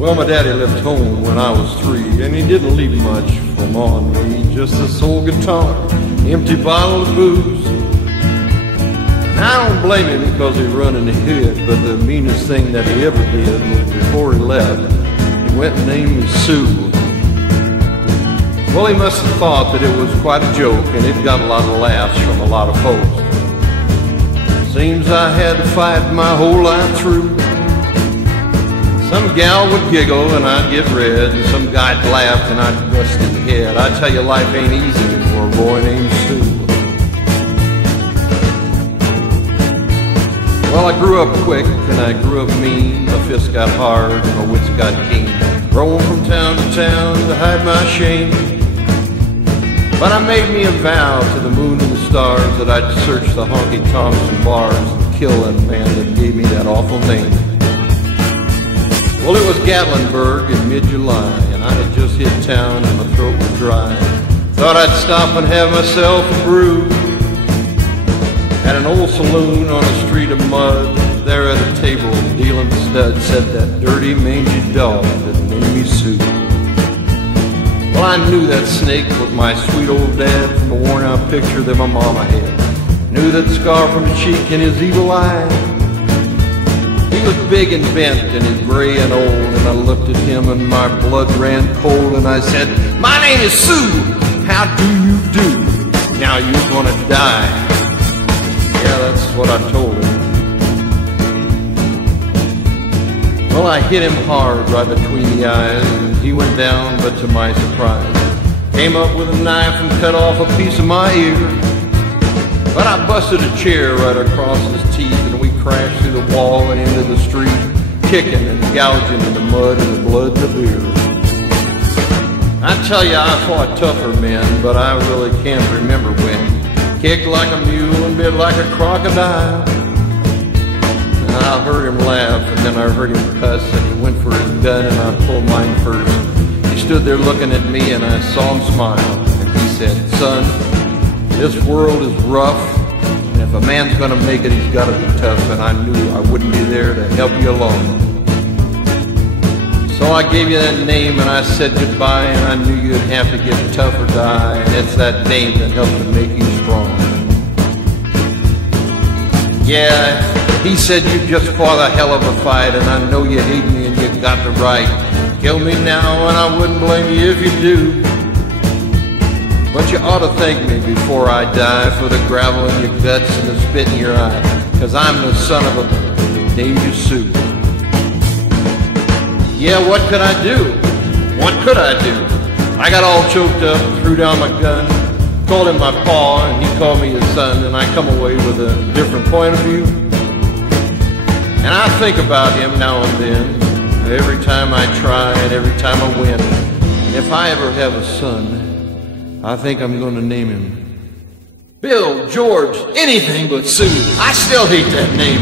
Well, my daddy left home when I was 3, and he didn't leave much from on me. Just this old guitar, empty bottle of booze. And I don't blame him because he run in the hood, but the meanest thing that he ever did was before he left, he went and named me Sue. Well, he must have thought that it was quite a joke, and it got a lot of laughs from a lot of folks. Seems I had to fight my whole life through. Some gal would giggle and I'd get red, and some guy'd laugh and I'd bust his head. I tell you, life ain't easy for a boy named Sue. Well, I grew up quick and I grew up mean. My fists got hard and my wits got keen. Roamed from town to town to hide my shame. But I made me a vow to the moon and the stars that I'd search the honky-tonks and bars and kill that man that gave me that awful name. Well, it was Gatlinburg in mid-July, and I had just hit town and my throat was dry. Thought I'd stop and have myself a brew at an old saloon on a street of mud. There at a table, dealing studs, sat that dirty, mangy dog that named me Sue. Well, I knew that snake was my sweet old dad from a worn-out picture that my mama had. Knew that scar from the cheek in his evil eye. He was big and bent and he's gray and old, and I looked at him and my blood ran cold, and I said, "My name is Sue, how do you do? Now you're gonna die." Yeah, that's what I told him. Well, I hit him hard right between the eyes, and he went down, but to my surprise, came up with a knife and cut off a piece of my ear. But I busted a chair right across his teeth, and we crashed through the wall and into the street, kicking and gouging in the mud and the blood and the beer. I tell you, I fought tougher men, but I really can't remember when. Kicked like a mule and bit like a crocodile. And I heard him laugh, and then I heard him cuss, and he went for his gun, and I pulled mine first. He stood there looking at me, and I saw him smile, and he said, "Son, this world is rough, and if a man's gonna make it, he's gotta be tough," and I knew I wouldn't be there to help you along. So I gave you that name, and I said goodbye, and I knew you'd have to get tough or die, and it's that name that helped to make you strong. Yeah, he said you just fought a hell of a fight, and I know you hate me and you got the right. Kill me now, and I wouldn't blame you if you do. But you ought to thank me before I die for the gravel in your guts and the spit in your eye, 'cause I'm the son of a named you Sue. Yeah, what could I do? What could I do? I got all choked up, threw down my gun, called him my paw, and he called me his son, and I come away with a different point of view. And I think about him now and then, every time I try and every time I win. And if I ever have a son, I think I'm going to name him Bill, George, anything but Sue. I still hate that name.